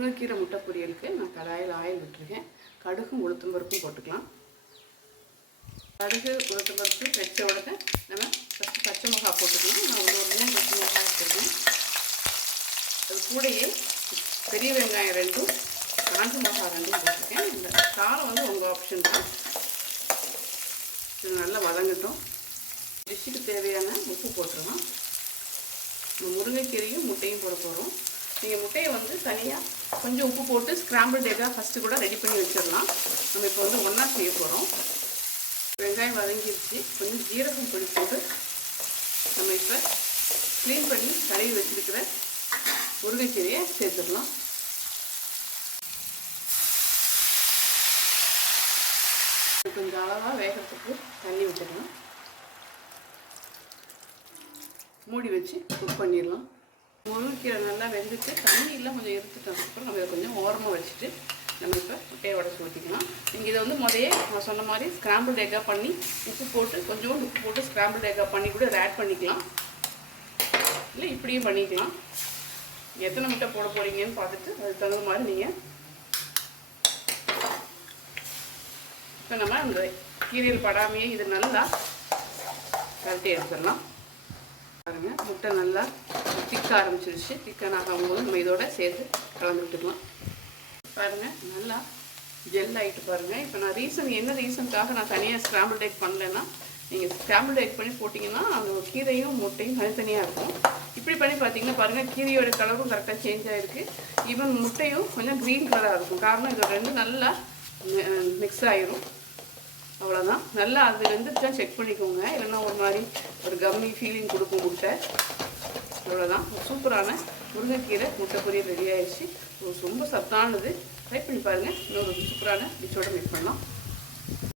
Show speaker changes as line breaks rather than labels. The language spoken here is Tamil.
முருங்கைக்கீரை முட்டை பொரியலுக்கு நான் கடாயில் ஆயில் விட்டுருக்கேன். கடுகும் உளுத்தம் பருப்பும் போட்டுக்கலாம். கடுகு உளுத்தம் பருப்பு வெச்ச உடனே நம்ம ஃபஸ்ட்டு பச்சை மிளகா போட்டுக்கலாம். நான் ஒரு ஒரு மூணு பச்சை மிளகா எடுத்துருக்கேன் அது கூடையே பெரிய வெங்காயம் ரெண்டும் காஞ்ச மிளகா ரெண்டும் போட்டிருக்கேன். இந்த காரம் வந்து உங்கள் ஆப்ஷன் தான். இது நல்லா வதங்கட்டும். டிஷ்ஷுக்கு தேவையான உப்பு போட்டுருவோம் முருங்கைக்கீரையும் முட்டையும் போட போகிறோம் நீங்கள் முட்டையை வந்து தனியாக கொஞ்சம் உப்பு போட்டு ஸ்க்ராம்பிள் எக்காக ஃபஸ்ட்டு கூட ரெடி பண்ணி வச்சிடலாம். நம்ம இப்போ வந்து ஒன்றா செய்ய போகிறோம் வெங்காயம் வதங்கிடுச்சு கொஞ்சம் ஜீரகம் பொடி போட்டு நம்ம இப்போ க்ளீன் பண்ணி கழுவி வச்சிருக்கிற முருங்கைக்கீரையை சேர்த்துடலாம். கொஞ்சம் அளவாக வேகிறதுக்கு தண்ணி வச்சிடலாம் மூடி வச்சு குக் பண்ணிடலாம். முருங்கைக்கீரை நல்லா வெந்துட்டு தண்ணியில் கொஞ்சம் எடுத்துட்டோம் அப்புறம் நம்ம கொஞ்சம் ஓரமாக வச்சுட்டு நம்ம இப்போ முட்டையை உடச்சி ஊற்றிக்கலாம் நீங்கள் இதை வந்து முதையே நான் சொன்ன மாதிரி ஸ்க்ராம்பிள் எக்காக பண்ணி உப்பு போட்டு கொஞ்சோண்டு உப்பு போட்டு ஸ்க்ராம்பிள் எக்காக பண்ணி கூட ஆட் பண்ணிக்கலாம். இல்லை இப்படியும் பண்ணிக்கலாம். எத்தனை முட்டை போட போகிறீங்கன்னு பார்த்துட்டு அதுக்கு தகுந்த மாதிரி நீங்கள் இப்போ நம்ம அந்த கீரையில் படாமையே இது நல்லா கரட்டி எடுத்துடலாம். பாருங்கள் முட்டை நல்லா திக்க ஆரம்பிச்சிருச்சு. திக்கன் ஆகும்போது நம்ம இதோட சேர்த்து கலந்து விட்டுக்கலாம். பாருங்கள் நல்லா ஜெல் ஆகிட்டு பாருங்கள் இப்போ நான் ரீசன் என்ன ரீசனுக்காக நான் தனியாக ஸ்க்ராம்பிள் டேக் பண்ணலைன்னா நீங்கள் ஸ்க்ராம்பிள் டேக் பண்ணி போட்டிங்கன்னா அந்த கீரையும் முட்டையும் தனித்தனியாக இருக்கும். இப்படி பண்ணி பார்த்தீங்கன்னா பாருங்கள் கீரையோட கலரும் கரெக்டாக சேஞ்ச் ஆகிருக்கு ஈவன் முட்டையும் கொஞ்சம் க்ரீன் கலராக இருக்கும். காரணம் இது ரெண்டு நல்லா மிக்ஸ் ஆயிரும். அவ்வளோதான் நல்லா அது தான் செக் பண்ணிக்கோங்க. இல்லைன்னா ஒரு மாதிரி ஒரு கம்மி ஃபீலிங் கொடுக்கும் முட்டை அவ்வளோதான் சூப்பரான முருங்கைக்கீரை முட்டை பொரியல் ரெடி ஆயிடுச்சு. ரொம்ப சத்தானது. ட்ரை பண்ணி பாருங்கள் இன்னொரு சூப்பரான டிஷ்ஷோட மீட் பண்ணலாம்.